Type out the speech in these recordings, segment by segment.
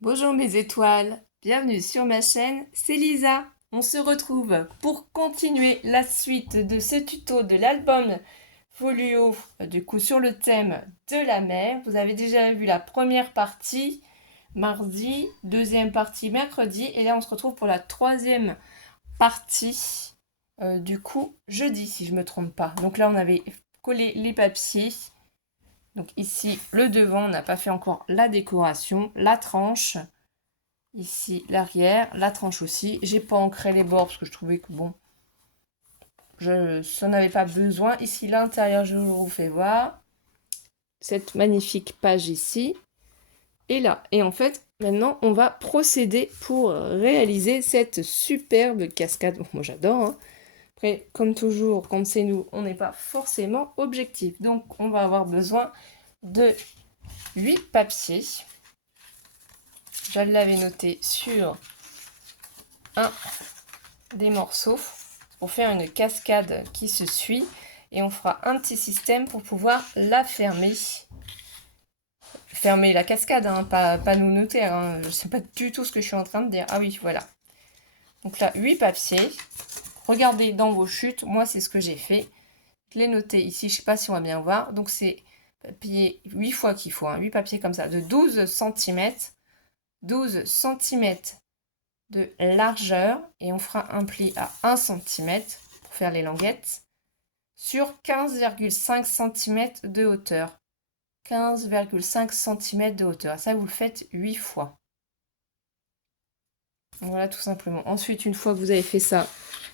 Bonjour mes étoiles, bienvenue sur ma chaîne, c'est Lisa. On se retrouve pour continuer la suite de ce tuto de l'album Folio, du coup sur le thème de la mer. Vous avez déjà vu la première partie mardi, deuxième partie mercredi, et là on se retrouve pour la troisième partie, du coup jeudi si je me trompe pas. Donc là on avait collé les papiers. Donc ici le devant, on n'a pas fait encore la décoration, la tranche. Ici, l'arrière, la tranche aussi. J'ai pas ancré les bords parce que je trouvais que bon, ça n'avait pas besoin. Ici, l'intérieur, je vous fais voir. Cette magnifique page ici. Et là. Et en fait, maintenant, on va procéder pour réaliser cette superbe cascade. Bon, moi, j'adore. Hein. Après, comme toujours, quand c'est nous, on n'est pas forcément objectif. Donc, on va avoir besoin de 8 papiers. Je l'avais noté sur un des morceaux pour faire une cascade qui se suit et on fera un petit système pour pouvoir la fermer. Fermer la cascade, hein, pas nous noter, hein. Je sais pas du tout ce que je suis en train de dire. Ah oui, voilà. Donc là, 8 papiers. Regardez dans vos chutes, moi c'est ce que j'ai fait. Je l'ai noté ici, je sais pas si on va bien voir. Donc c'est papier 8 fois qu'il faut, hein, 8 papiers comme ça, de 12 cm. 12 cm de largeur et on fera un pli à 1 cm pour faire les languettes sur 15,5 cm de hauteur. 15,5 cm de hauteur. Ça, vous le faites 8 fois. Voilà, tout simplement. Ensuite, une fois que vous avez fait ça,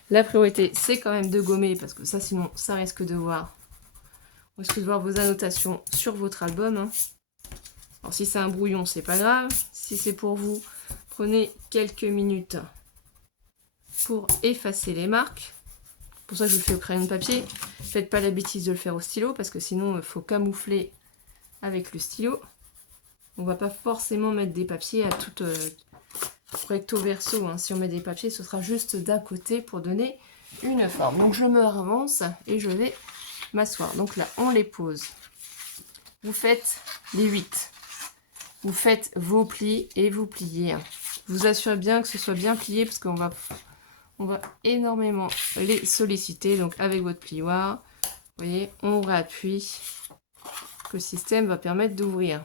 la priorité, c'est quand même de gommer parce que ça, sinon, ça risque de voir. On risque de voir vos annotations sur votre album. Hein. Alors, si c'est un brouillon, c'est pas grave. Si c'est pour vous, prenez quelques minutes pour effacer les marques. Pour ça, je le fais au crayon de papier. Faites pas la bêtise de le faire au stylo parce que sinon, il faut camoufler avec le stylo. On va pas forcément mettre des papiers à tout recto verso. Hein. Si on met des papiers, ce sera juste d'un côté pour donner une forme. Donc je me avance et je vais m'asseoir. Donc là, on les pose. Vous faites les 8. Vous faites vos plis et vous pliez. Vous assurez bien que ce soit bien plié parce qu'on va énormément les solliciter. Donc avec votre plioir, vous voyez, on réappuie. Que le système va permettre d'ouvrir.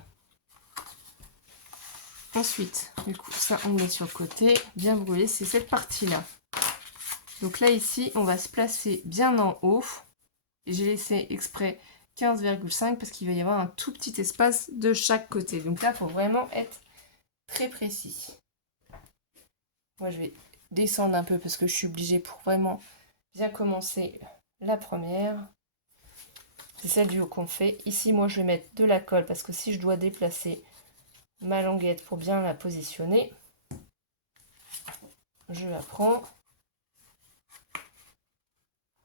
Ensuite, du coup, ça on met sur le côté, bien brûlé, c'est cette partie-là. Donc là, ici, on va se placer bien en haut. J'ai laissé exprès 15,5 parce qu'il va y avoir un tout petit espace de chaque côté. Donc là, il faut vraiment être très précis. Moi, je vais descendre un peu parce que je suis obligée pour vraiment bien commencer la première. C'est celle du haut qu'on fait. Ici, moi, je vais mettre de la colle parce que si je dois déplacer ma languette pour bien la positionner, je la prends.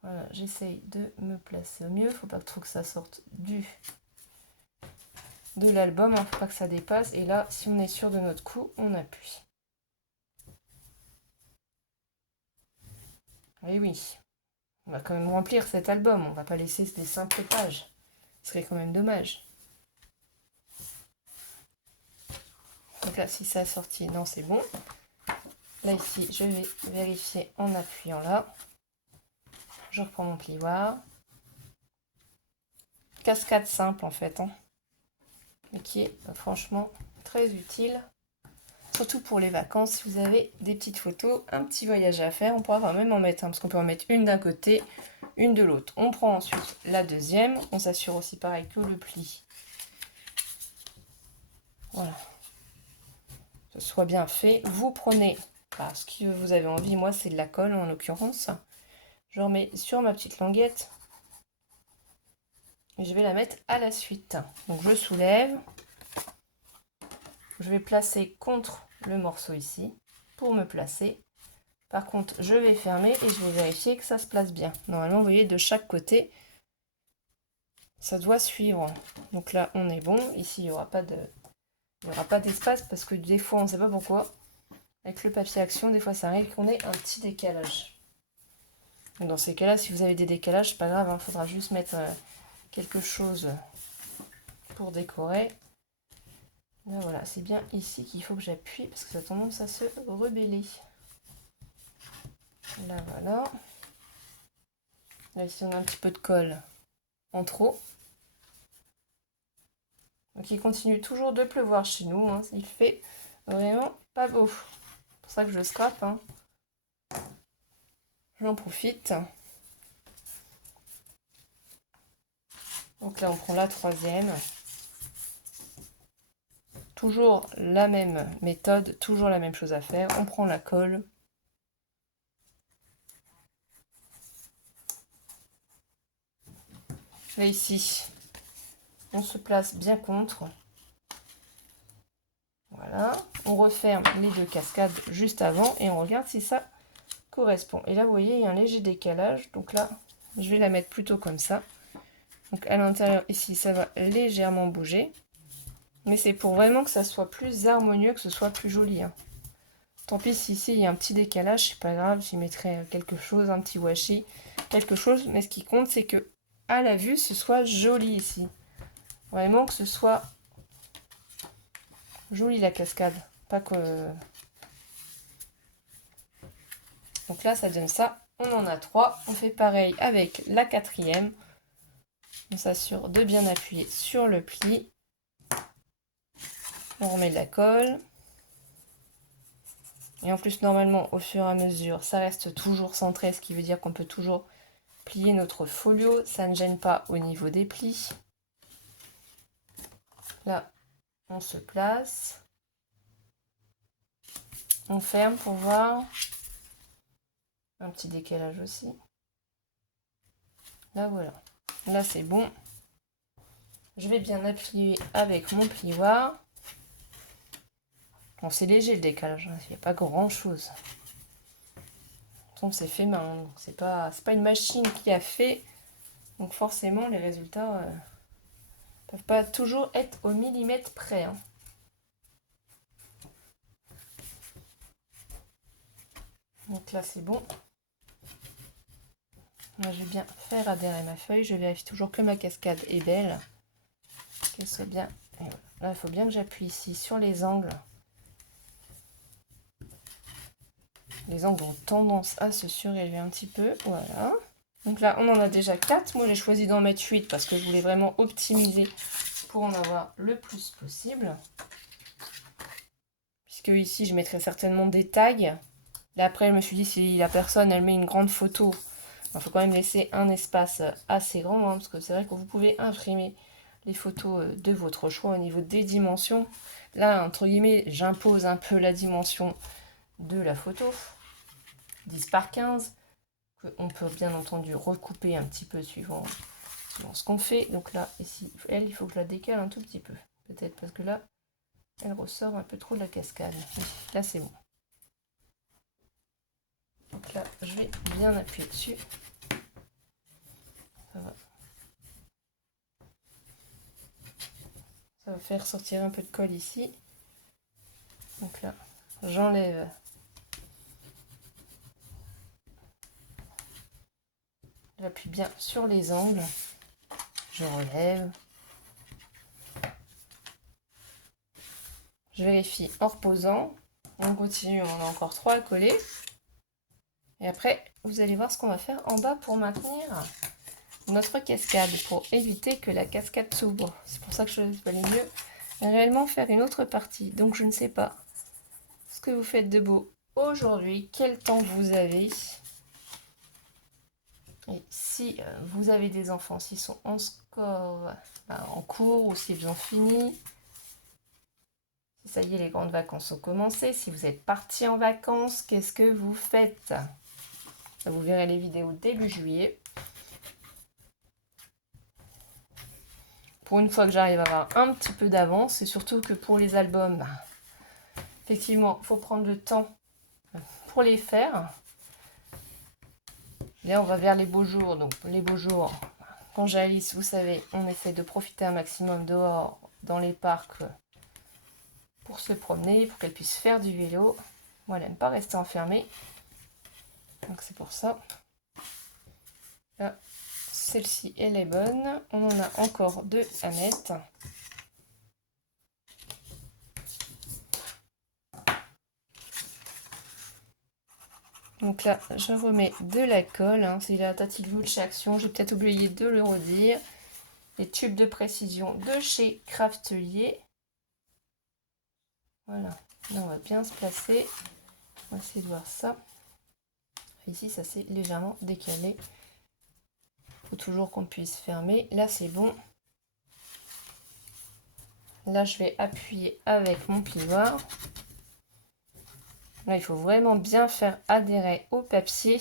Voilà, j'essaye de me placer au mieux. Faut pas trop que ça sorte de l'album, hein, faut pas que ça dépasse. Et là, si on est sûr de notre coup, on appuie. Et oui, on va quand même remplir cet album. On va pas laisser des simples pages. Ce serait quand même dommage. Donc là, si ça a sorti, non, c'est bon. Là, ici, je vais vérifier en appuyant là. Je reprends mon plioir. Cascade simple, en fait. Hein, mais qui est franchement très utile. Surtout pour les vacances, si vous avez des petites photos, un petit voyage à faire, on pourra même en mettre un, parce qu'on peut en mettre une d'un côté, une de l'autre. On prend ensuite la deuxième, on s'assure aussi pareil que le pli. Voilà. Que ce soit bien fait. Vous prenez ce que vous avez envie, moi c'est de la colle en l'occurrence. Je remets sur ma petite languette et je vais la mettre à la suite. Donc je soulève, je vais placer contre le morceau ici pour me placer. Par contre, je vais fermer et je vais vérifier que ça se place bien. Normalement, vous voyez, de chaque côté, ça doit suivre. Donc là, on est bon. Ici, il n'y aura pas d'espace parce que des fois, on ne sait pas pourquoi. Avec le papier action, des fois, ça arrive qu'on ait un petit décalage. Donc dans ces cas-là, si vous avez des décalages, c'est pas grave. Il faudra juste mettre quelque chose pour décorer. Là, voilà, c'est bien ici qu'il faut que j'appuie parce que ça a tendance à se rebeller. Là, voilà. Là, ici, on a un petit peu de colle en trop. Donc, il continue toujours de pleuvoir chez nous. Hein. Il fait vraiment pas beau. C'est pour ça que je scrape. Hein. J'en profite. Donc là, on prend la troisième. Toujours la même méthode, toujours la même chose à faire. On prend la colle. Là, ici, on se place bien contre. Voilà. On referme les deux cascades juste avant et on regarde si ça correspond. Et là, vous voyez, il y a un léger décalage. Donc là, je vais la mettre plutôt comme ça. Donc à l'intérieur, ici, ça va légèrement bouger. Mais c'est pour vraiment que ça soit plus harmonieux, que ce soit plus joli. Hein. Tant pis si ici, il y a un petit décalage, c'est pas grave. J'y mettrai quelque chose, un petit washi, quelque chose. Mais ce qui compte, c'est que à la vue, ce soit joli ici. Vraiment que ce soit joli la cascade. Pas que... Donc là, ça donne ça. On en a 3. On fait pareil avec la quatrième. On s'assure de bien appuyer sur le pli. On remet de la colle. Et en plus, normalement, au fur et à mesure, ça reste toujours centré, ce qui veut dire qu'on peut toujours plier notre folio. Ça ne gêne pas au niveau des plis. Là, on se place. On ferme pour voir. Un petit décalage aussi. Là, voilà. Là, c'est bon. Je vais bien appuyer avec mon plioir. Bon, c'est léger le décalage, il n'y a pas grand chose. C'est fait main, donc c'est pas une machine qui a fait. Donc forcément, les résultats peuvent pas toujours être au millimètre près. Hein. Donc là, c'est bon. Là, je vais bien faire adhérer ma feuille. Je vérifie toujours que ma cascade est belle. Qu'elle soit bien. Et voilà. Là, il faut bien que j'appuie ici sur les angles. Les angles ont tendance à se surélever un petit peu. Voilà. Donc là, on en a déjà 4. Moi, j'ai choisi d'en mettre 8 parce que je voulais vraiment optimiser pour en avoir le plus possible. Puisque ici, je mettrai certainement des tags. Là, après, je me suis dit, si la personne, elle met une grande photo, il faut quand même laisser un espace assez grand. Hein, parce que c'est vrai que vous pouvez imprimer les photos de votre choix au niveau des dimensions. Là, entre guillemets, j'impose un peu la dimension de la photo. 10 par 15. On peut bien entendu recouper un petit peu suivant ce qu'on fait. Donc là, ici, elle, il faut que je la décale un tout petit peu. Peut-être parce que là, elle ressort un peu trop de la cascade. Là, c'est bon. Donc là, je vais bien appuyer dessus. Ça va faire sortir un peu de colle ici. Donc là, j'enlève. J'appuie bien sur les angles. Je relève. Je vérifie en reposant. On continue, on a encore 3 à coller. Et après, vous allez voir ce qu'on va faire en bas pour maintenir notre cascade, pour éviter que la cascade s'ouvre. C'est pour ça que je valais mieux réellement faire une autre partie. Donc je ne sais pas ce que vous faites de beau aujourd'hui, quel temps vous avez. Et si vous avez des enfants, s'ils sont en cours ou s'ils ont fini, si ça y est, les grandes vacances ont commencé, si vous êtes parti en vacances, qu'est-ce que vous faites? Vous verrez les vidéos début juillet. Pour une fois que j'arrive à avoir un petit peu d'avance, et surtout que pour les albums, effectivement, il faut prendre le temps pour les faire. Là, on va vers les beaux jours. Donc, les beaux jours, quand j'ai Alice, vous savez, on essaie de profiter un maximum dehors, dans les parcs, pour se promener, pour qu'elle puisse faire du vélo. Moi, elle n'aime pas rester enfermée. Donc, c'est pour ça. Là, celle-ci, elle est bonne. On en a encore 2 à mettre. Donc là, je remets de la colle. Hein. C'est la Tati Glue de chez Action. J'ai peut-être oublié de le redire. Les tubes de précision de chez Craftelier. Voilà. Là, on va bien se placer. On va essayer de voir ça. Ici, ça s'est légèrement décalé. Il faut toujours qu'on puisse fermer. Là, c'est bon. Là, je vais appuyer avec mon plioir. Là, il faut vraiment bien faire adhérer au papier.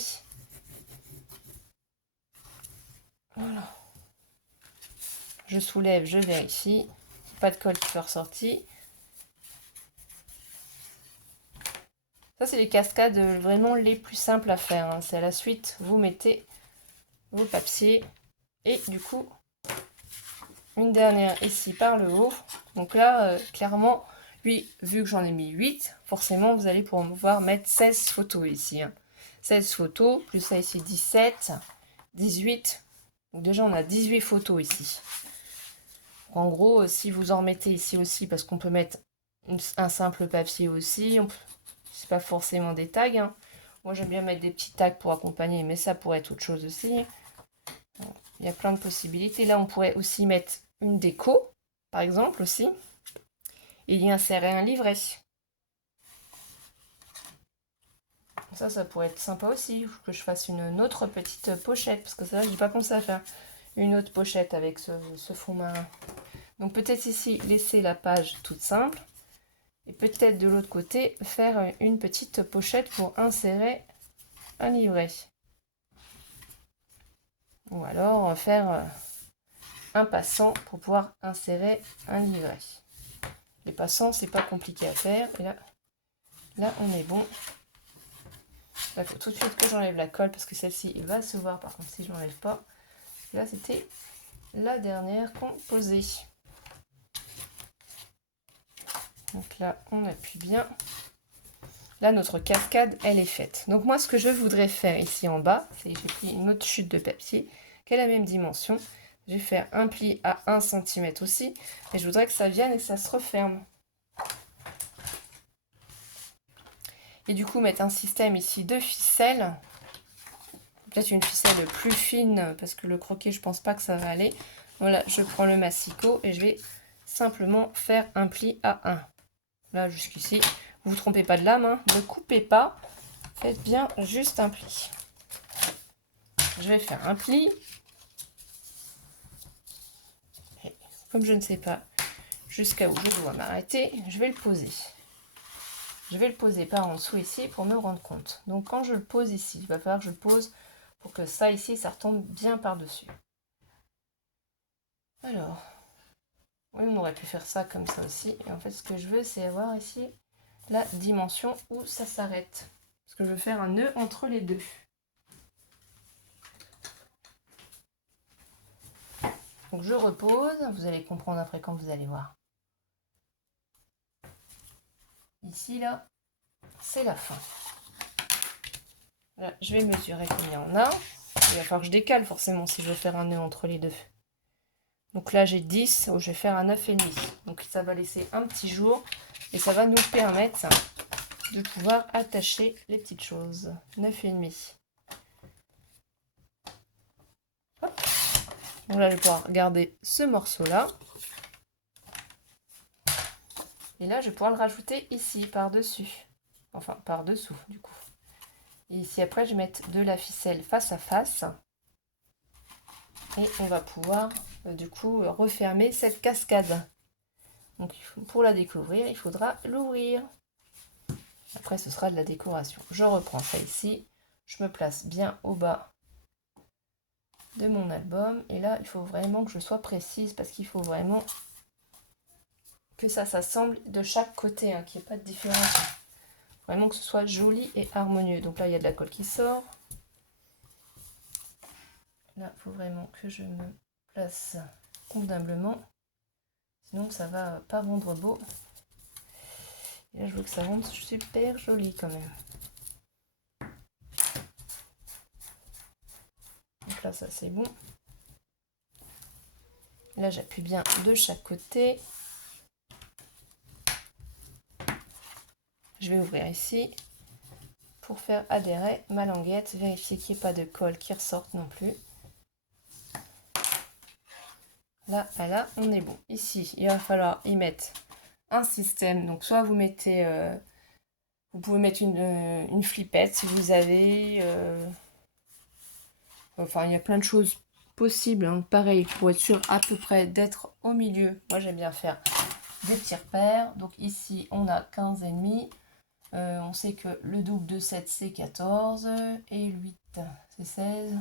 Voilà. Je soulève, je vérifie. Pas de colle qui soit ressortie. Ça, c'est les cascades vraiment les plus simples à faire. Hein. C'est à la suite, vous mettez vos papiers. Et du coup, une dernière ici par le haut. Donc là, clairement, lui, vu que j'en ai mis 8, forcément, vous allez pouvoir mettre 16 photos ici. Hein. 16 photos, plus ça ici 17, 18. Donc déjà, on a 18 photos ici. En gros, si vous en mettez ici aussi, parce qu'on peut mettre un simple papier aussi, c'est pas forcément des tags. Hein. Moi, j'aime bien mettre des petits tags pour accompagner, mais ça pourrait être autre chose aussi. Il y a plein de possibilités. Là, on pourrait aussi mettre une déco, par exemple, aussi. Et y insérer un livret. Ça pourrait être sympa aussi. Que je fasse une autre petite pochette. Parce que ça, j'ai pas pensé à faire une autre pochette avec ce fond marin. Donc peut-être ici, laisser la page toute simple. Et peut-être de l'autre côté, faire une petite pochette pour insérer un livret. Ou alors faire un passant pour pouvoir insérer un livret. Les passants, c'est pas compliqué à faire. Et là on est bon. Il faut tout de suite que j'enlève la colle parce que celle-ci va se voir par contre si je n'enlève pas. Là, c'était la dernière qu'on posait. Donc là, on appuie bien. Là, notre cascade, elle est faite. Donc moi, ce que je voudrais faire ici en bas, c'est j'ai pris une autre chute de papier qui est la même dimension. Je vais faire un pli à 1 cm aussi. Et je voudrais que ça vienne et que ça se referme. Et du coup, mettre un système ici de ficelle. Peut-être une ficelle plus fine parce que le croquet, je pense pas que ça va aller. Voilà, je prends le massicot et je vais simplement faire un pli à 1. Là, jusqu'ici. Vous ne vous trompez pas de lame, hein. Ne coupez pas. Faites bien juste un pli. Je vais faire un pli. Et comme je ne sais pas jusqu'à où je dois m'arrêter, je vais le poser. Je vais le poser par en dessous ici pour me rendre compte. Donc quand je le pose ici, il va falloir que je le pose pour que ça ici, ça retombe bien par-dessus. Alors, oui, on aurait pu faire ça comme ça aussi. Et en fait, ce que je veux, c'est avoir ici la dimension où ça s'arrête. Parce que je veux faire un nœud entre les deux. Donc je repose, vous allez comprendre après quand vous allez voir. Ici, là, c'est la fin. Là, je vais mesurer combien on a. Il va falloir que je décale forcément si je veux faire un nœud entre les deux. Donc là, j'ai 10, je vais faire un 9,5. Donc ça va laisser un petit jour et ça va nous permettre de pouvoir attacher les petites choses. 9,5. Hop. Donc là, je vais pouvoir garder ce morceau-là. Et là, je vais pouvoir le rajouter ici, par-dessus. Enfin, par-dessous, du coup. Et ici, après, je vais mettre de la ficelle face à face. Et on va pouvoir, du coup, refermer cette cascade. Donc, pour la découvrir, il faudra l'ouvrir. Après, ce sera de la décoration. Je reprends ça ici. Je me place bien au bas de mon album. Et là, il faut vraiment que je sois précise parce qu'il faut vraiment que ça s'assemble de chaque côté, hein, qu'il n'y ait pas de différence. Vraiment que ce soit joli et harmonieux. Donc là, il y a de la colle qui sort. Là, il faut vraiment que je me place convenablement. Sinon, ça va pas rendre beau. Et là, je veux que ça rende super joli quand même. Donc là, ça c'est bon. Là, j'appuie bien de chaque côté. Je vais ouvrir ici. pour faire adhérer ma languette. Vérifier qu'il n'y ait pas de colle qui ressorte non plus. Là, on est bon. Ici, il va falloir y mettre un système. Donc, soit vous mettez... vous pouvez mettre une flippette si vous avez... Enfin, il y a plein de choses possibles. Hein. Pareil, pour être sûr à peu près d'être au milieu. Moi, j'aime bien faire des petits repères. Donc ici, on a 15,5. On sait que le double de 7, c'est 14. Et 8, c'est 16.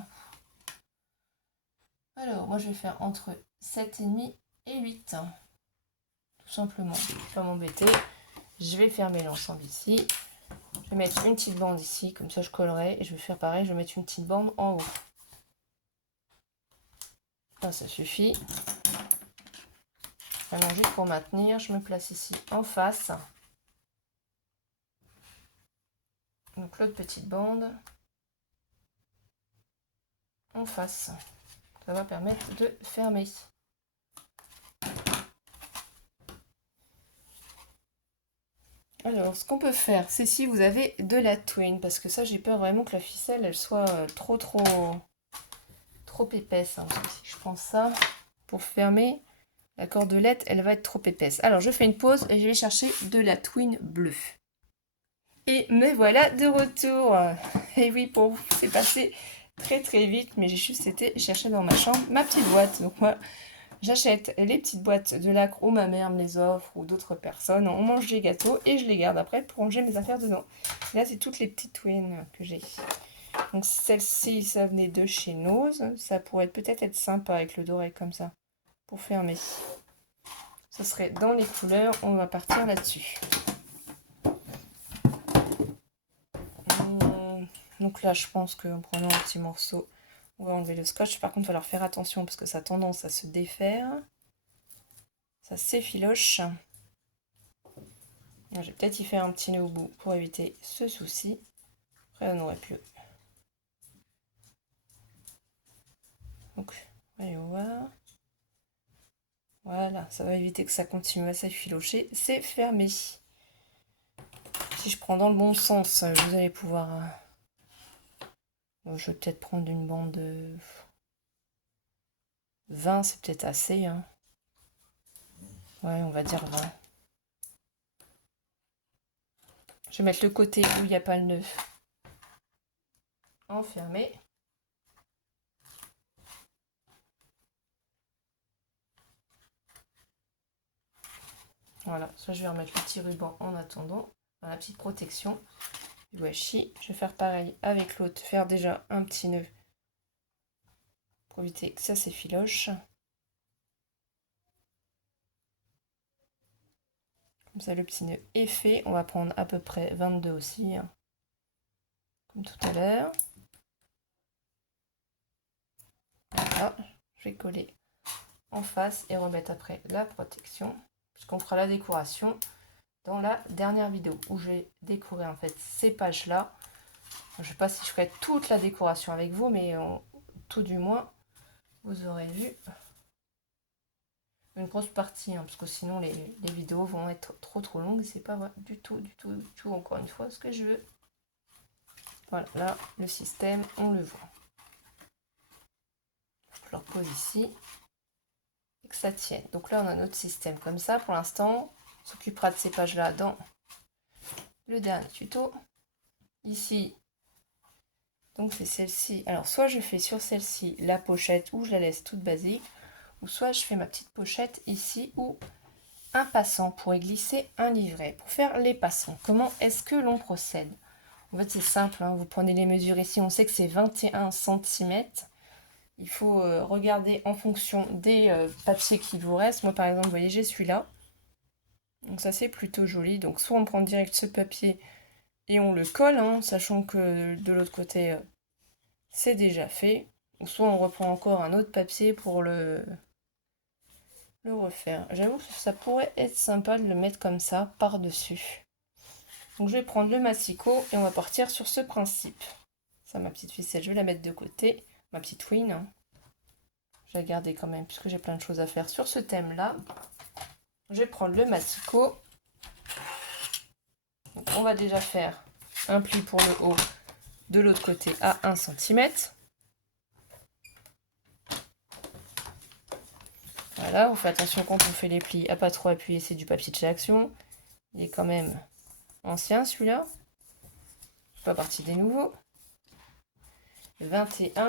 Alors, moi, je vais faire entre 7,5 et 8. Tout simplement. Je ne vais pas m'embêter. Je vais fermer l'ensemble ici. Je vais mettre une petite bande ici. Comme ça, je collerai. Et je vais faire pareil. Je vais mettre une petite bande en haut. Là, ça suffit. Maintenant, juste pour maintenir, je me place ici en face. Donc, l'autre petite bande en face. Ça va permettre de fermer. Alors, ce qu'on peut faire, c'est si vous avez de la twine, parce que ça, j'ai peur vraiment que la ficelle, elle soit trop épaisse. Hein, parce que si je prends ça pour fermer, la cordelette, elle va être trop épaisse. Alors, je fais une pause et je vais chercher de la twine bleue. Et me voilà de retour. Et oui, pour vous, c'est passé très vite, mais j'ai juste été chercher dans ma chambre ma petite boîte. Donc moi, j'achète les petites boîtes de Lacre où ma mère me les offre ou d'autres personnes. On mange des gâteaux et je les garde après pour ranger mes affaires dedans. Et là, c'est toutes les petites twins que j'ai. Donc celle-ci, ça venait de chez Nose. Ça pourrait peut-être être sympa avec le doré comme ça pour fermer. Ce serait dans les couleurs. On va partir là-dessus. Donc là, je pense qu'en prenant un petit morceau, on va enlever le scotch. Par contre, il va falloir faire attention parce que ça a tendance à se défaire. Ça s'effiloche. Je vais peut-être y faire un petit nœud au bout pour éviter ce souci. Après, on aurait pu. Donc, voyons voir. Voilà, ça va éviter que ça continue à s'effilocher. C'est fermé. Si je prends dans le bon sens, vous allez pouvoir... je vais peut-être prendre une bande de 20, c'est peut-être assez. Hein. Ouais, on va dire 20. Je vais mettre le côté où il n'y a pas le nœud enfermé. Voilà, ça je vais remettre le petit ruban en attendant, dans la petite protection du washi. Je vais faire pareil avec l'autre, faire déjà un petit nœud pour éviter que ça s'effiloche. Comme ça le petit nœud est fait. On va prendre à peu près 22 aussi, hein, comme tout à l'heure. Voilà, je vais coller en face et remettre après la protection, puisqu'on fera la décoration dans la dernière vidéo où je vais décorer en fait ces pages là. Je ne sais pas si je ferai toute la décoration avec vous, mais tout du moins vous aurez vu une grosse partie, hein, parce que sinon les vidéos vont être trop longues et c'est pas du tout encore une fois ce que je veux. Voilà, là le système on le voit. Je le repose ici et que ça tienne. Donc là on a notre système comme ça. Pour l'instant on s'occupera de ces pages là dans le dernier tuto. Ici donc c'est celle-ci. Alors soit je fais sur celle-ci la pochette ou je la laisse toute basique, ou soit je fais ma petite pochette ici ou un passant pour y glisser un livret. Pour faire les passants, comment est-ce que l'on procède? En fait c'est simple, hein, vous prenez les mesures ici, on sait que c'est 21 cm. Il faut regarder en fonction des papiers qui vous restent. Moi par exemple, vous voyez, j'ai celui-là. Donc ça c'est plutôt joli. Donc soit on prend direct ce papier et on le colle, hein, sachant que de l'autre côté c'est déjà fait. Ou soit on reprend encore un autre papier pour le refaire. J'avoue que ça pourrait être sympa de le mettre comme ça par-dessus. Donc je vais prendre le massicot et on va partir sur ce principe. Ça, ma petite ficelle, je vais la mettre de côté. Ma petite twine. Hein. Je vais la garder quand même puisque j'ai plein de choses à faire sur ce thème-là. Je vais prendre le massicot. Donc on va déjà faire un pli pour le haut de l'autre côté à 1 cm. Voilà, on fait attention quand on fait les plis à pas trop appuyer, c'est du papier de chez Action. Il est quand même ancien celui-là. Pas partie des nouveaux. 21.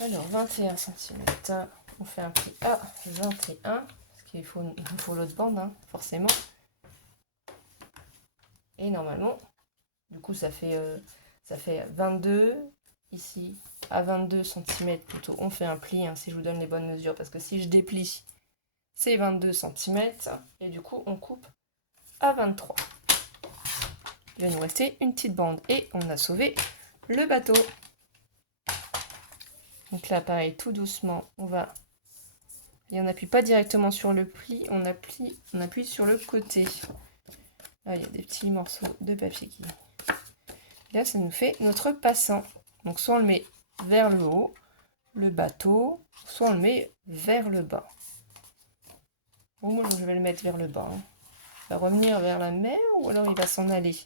Alors 21 cm. On fait un pli à 21. Parce qu'il faut l'autre bande, hein, forcément. Et normalement, du coup ça fait 22. Ici, à 22 cm plutôt, on fait un pli, hein, si je vous donne les bonnes mesures. Parce que si je déplie, c'est 22 cm. Et du coup, on coupe à 23. Il va nous rester une petite bande. Et on a sauvé le bateau. Donc là, pareil, tout doucement, on va... Et on n'appuie pas directement sur le pli, on appuie sur le côté. Là, il y a des petits morceaux de papier qui... Là, ça nous fait notre passant. Donc, soit on le met vers le haut, le bateau, soit on le met vers le bas. Bon, moi, je vais le mettre vers le bas. Hein. Il va revenir vers la mer ou alors il va s'en aller.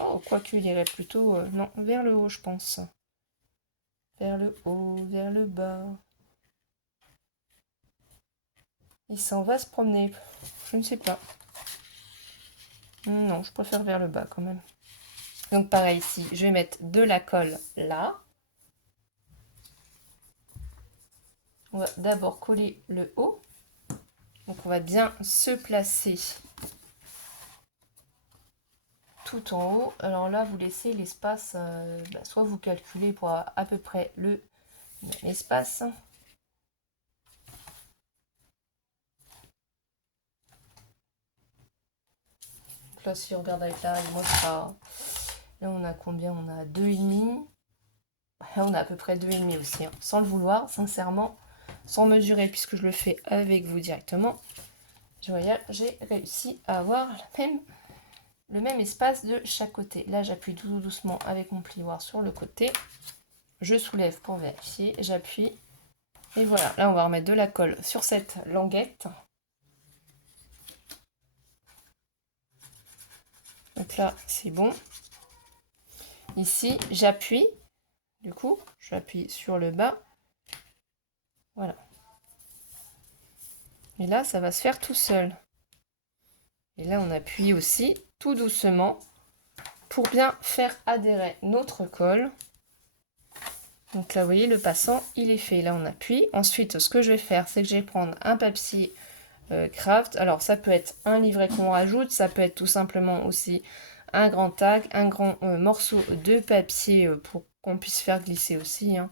Oh, quoique, il irait plutôt... non, vers le haut, je pense. Vers le haut, vers le bas. Il s'en va se promener. Je ne sais pas. Non, je préfère vers le bas quand même. Donc pareil ici, je vais mettre de la colle là. On va d'abord coller le haut. Donc on va bien se placer tout en haut. Alors là, vous laissez l'espace, soit vous calculez pour à peu près le même espace. Donc là, si on regarde avec la règle, moi, là, on a combien? On a 2,5. Là, on a à peu près 2,5 aussi. Hein. Sans le vouloir, sincèrement, sans mesurer, puisque je le fais avec vous directement. J'ai réussi à avoir le même espace de chaque côté. Là, j'appuie tout doucement avec mon plioir sur le côté. Je soulève pour vérifier. J'appuie. Et voilà. Là, on va remettre de la colle sur cette languette. Donc là, c'est bon. Ici, j'appuie. Du coup, j'appuie sur le bas. Voilà. Et là, ça va se faire tout seul. Et là, on appuie aussi tout doucement pour bien faire adhérer notre colle. Donc là, vous voyez, le passant, il est fait. Là, on appuie. Ensuite, ce que je vais faire, c'est que je vais prendre un papier craft. Alors, ça peut être un livret qu'on rajoute. Ça peut être tout simplement aussi un grand tag, un grand morceau de papier pour qu'on puisse faire glisser aussi. Hein.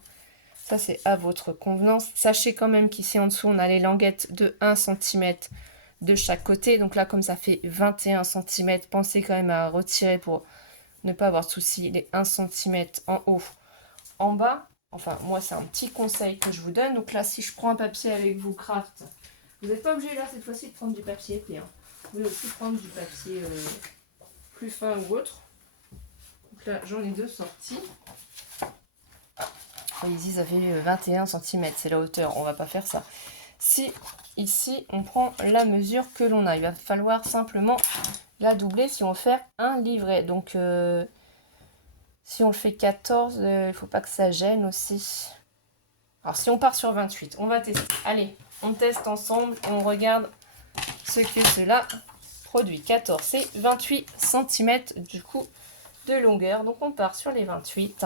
Ça, c'est à votre convenance. Sachez quand même qu'ici, en dessous, on a les languettes de 1 cm de chaque côté. Donc là, comme ça fait 21 cm, pensez quand même à retirer pour ne pas avoir de soucis les 1 cm en haut, en bas. Enfin, moi, c'est un petit conseil que je vous donne. Donc là, si je prends un papier avec vous, craft, vous n'êtes pas obligé, là, cette fois-ci, de prendre du papier épais. Hein. Vous pouvez aussi prendre du papier plus fin ou autre. Donc là, j'en ai deux sorties. Ici, ça fait 21 cm, c'est la hauteur. On va pas faire ça. Si, ici, on prend la mesure que l'on a, il va falloir simplement la doubler si on veut faire un livret. Donc, si on le fait 14, il ne faut pas que ça gêne aussi. Alors, si on part sur 28, on va tester. Allez, on teste ensemble. On regarde ce que cela produit. 14, c'est 28 cm du coup de longueur. Donc, on part sur les 28.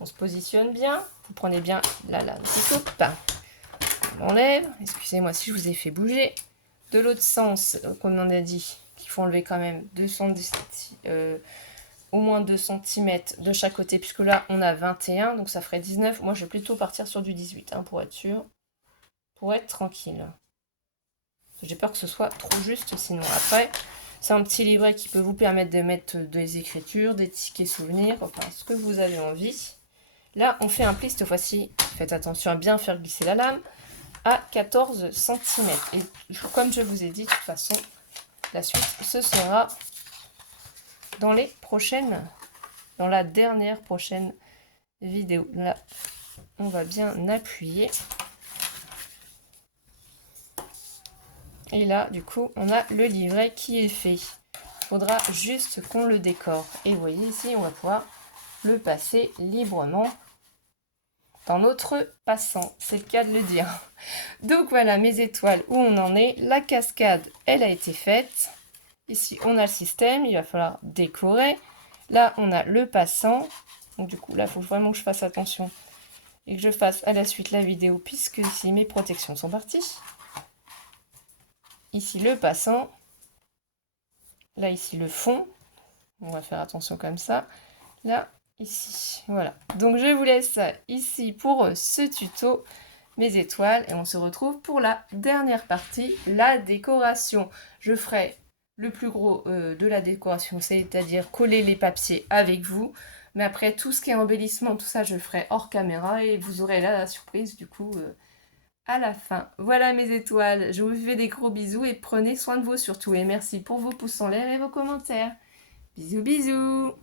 On se positionne bien. Vous prenez bien la lame qui coupe. On enlève. Excusez-moi si je vous ai fait bouger. De l'autre sens, comme on a dit, qu'il faut enlever quand même 217, au moins 2 cm de chaque côté, puisque là, on a 21, donc ça ferait 19. Moi, je vais plutôt partir sur du 18, hein, pour être sûr, pour être tranquille. J'ai peur que ce soit trop juste, sinon après, c'est un petit livret qui peut vous permettre de mettre des écritures, des tickets souvenirs, enfin, ce que vous avez envie. Là, on fait un pli cette fois-ci. Faites attention à bien faire glisser la lame à 14 cm. Et comme je vous ai dit, de toute façon, la suite, ce sera dans la dernière prochaine vidéo. Là, on va bien appuyer. Et là, du coup, on a le livret qui est fait. faudra juste qu'on le décore. Et vous voyez ici, on va pouvoir le passer librement dans notre passant, c'est le cas de le dire. Donc voilà mes étoiles où on en est. La cascade, elle a été faite. Ici, on a le système, il va falloir décorer. Là, on a le passant. Donc du coup, là, il faut vraiment que je fasse attention et que je fasse à la suite la vidéo, puisque ici, mes protections sont parties. Ici, le passant. Là, ici, le fond. On va faire attention comme ça. Là, ici. Voilà. Donc, je vous laisse ici pour ce tuto, mes étoiles. Et on se retrouve pour la dernière partie, la décoration. Je ferai le plus gros de la décoration, c'est-à-dire coller les papiers avec vous. Mais après, tout ce qui est embellissement, tout ça, je le ferai hors caméra. Et vous aurez là la surprise, du coup, à la fin. Voilà mes étoiles. Je vous fais des gros bisous et prenez soin de vous surtout. Et merci pour vos pouces en l'air et vos commentaires. Bisous, bisous!